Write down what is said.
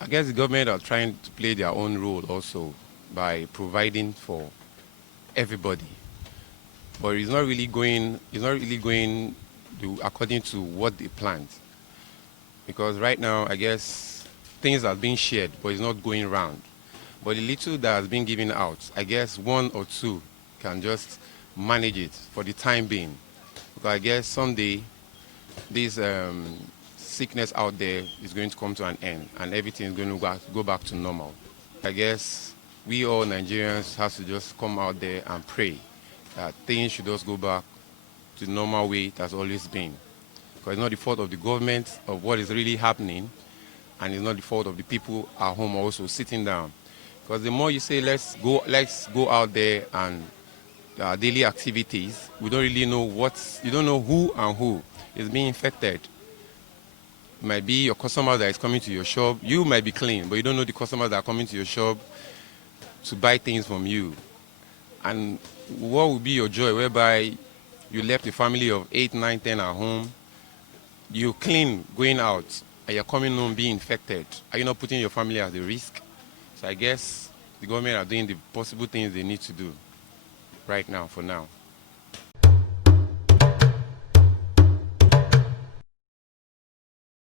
I guess the government are trying to play their own role also by providing for everybody, but it's not really going according to what they planned. Because right now, I guess things are being shared, but it's not going around. But the little that has been given out, I guess one or two can just manage it for the time being. Because I guess someday this sickness out there is going to come to an end and everything is going to go back to normal. I guess we all Nigerians have to just come out there and pray that things should just go back to the normal way it has always been. Because it's not the fault of the government of what is really happening, and it's not the fault of the people at home also sitting down. Because the more you say let's go out there and daily activities, we don't really know you don't know who and who is being infected. It might be your customer that is coming to your shop. You might be clean, but you don't know the customers that are coming to your shop to buy things from you. And what would be your joy whereby you left a family of 8, 9, 10 at home, you clean going out, and you're coming home being infected? Are you not putting your family at the risk? So I guess the government are doing the possible things they need to do right now, for now.